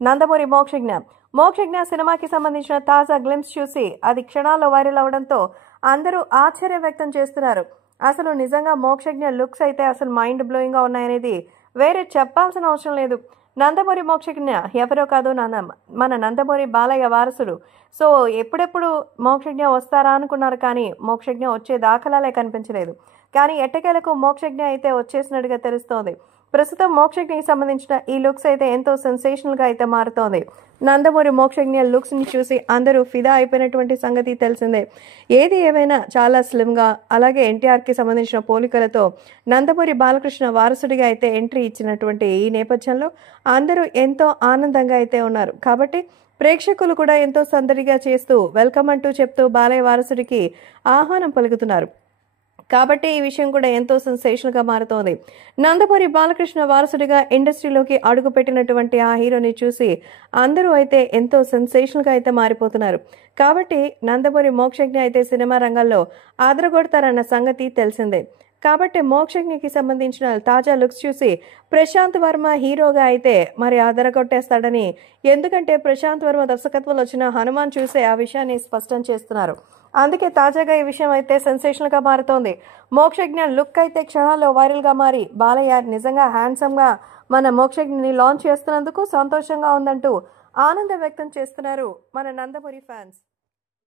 నందమూరి మోక్షజ్ఞ సినిమాకి సంబంధించిన తాజా గ్లింప్స్ చూసి అది క్షణాల్లో వైరల్ అవడంతో అందరూ ఆశ్చర్యం వ్యక్తం చేస్తున్నారు. అసలు నిజంగా మోక్షజ్ఞ లుక్స్ అయితే అసలు మైండ్ బ్లోయింగ్ గా ఉన్నాయనేది వేరే చెప్పాల్సిన అవసరం లేదు. నందమూరి మోక్షజ్ఞ ఎవరో కాదు, మన నందమూరి బాలయ్య వారసుడు. సో ఎప్పుడెప్పుడు మోక్షజ్ఞ వస్తారా అనుకున్నారు, కానీ మోక్షజ్ఞ వచ్చే దాఖలాలే కనిపించలేదు. కానీ ఎట్టకేలకు మోక్షజ్ఞ అయితే వచ్చేసినట్టుగా తెలుస్తోంది. ప్రస్తుతం మోక్షజ్ఞకి సంబంధించిన ఈ లుక్స్ అయితే ఎంతో సెన్సేషనల్ గా అయితే మారుతోంది. నందమూరి మోక్షజ్ఞ లుక్స్ ని చూసి అందరూ ఫిదా అయిపోయినటువంటి సంగతి తెలిసిందే. ఏది ఏమైనా చాలా స్లిమ్ గా, అలాగే ఎన్టీఆర్ కి సంబంధించిన పోలికలతో నందమూరి బాలకృష్ణ వారసుడిగా అయితే ఎంట్రీ ఇచ్చినటువంటి ఈ నేపథ్యంలో అందరూ ఎంతో ఆనందంగా అయితే ఉన్నారు. కాబట్టి ప్రేక్షకులు కూడా ఎంతో సందడిగా చేస్తూ వెల్కమ్ అంటూ చెప్తూ బాలయ్య వారసుడికి ఆహ్వానం పలుకుతున్నారు. కాబట్టి ఈ విషయం కూడా ఎంతో సెన్సేషనల్ గా మారుతోంది. నందమూరి బాలకృష్ణ వారసుడిగా ఇండస్ట్రీలోకి అడుగు పెట్టినటువంటి ఆ హీరోని చూసి అందరూ అయితే ఎంతో సెన్సేషనల్ గా అయితే మారిపోతున్నారు. కాబట్టి నందమూరి మోక్షజ్ఞ అయితే సినిమా రంగంలో ఆదరగొడతారన్న సంగతి తెలిసిందే. కాబట్టి మోక్షజ్ఞకి సంబంధించిన తాజా లుక్స్ చూసి ప్రశాంత్ వర్మ హీరోగా అయితే మరి ఆదరగొట్టేస్తాడని, ఎందుకంటే ప్రశాంత్ వర్మ దర్శకత్వంలో వచ్చిన హనుమాన్ చూసే ఆ విషయాన్ని స్పష్టం చేస్తున్నారు. అందుకే తాజాగా ఈ విషయం అయితే సెన్సేషనల్ గా మారుతోంది. మోక్షజ్ఞ లుక్ అయితే క్షణాల్లో వైరల్ గా మారి బాలయ్య నిజంగా హ్యాండ్సమ్ గా మన మోక్షజ్ఞని లాంచ్ చేస్తున్నందుకు సంతోషంగా ఉందంటూ ఆనందం వ్యక్తం చేస్తున్నారు మన నందమూరి ఫ్యాన్స్.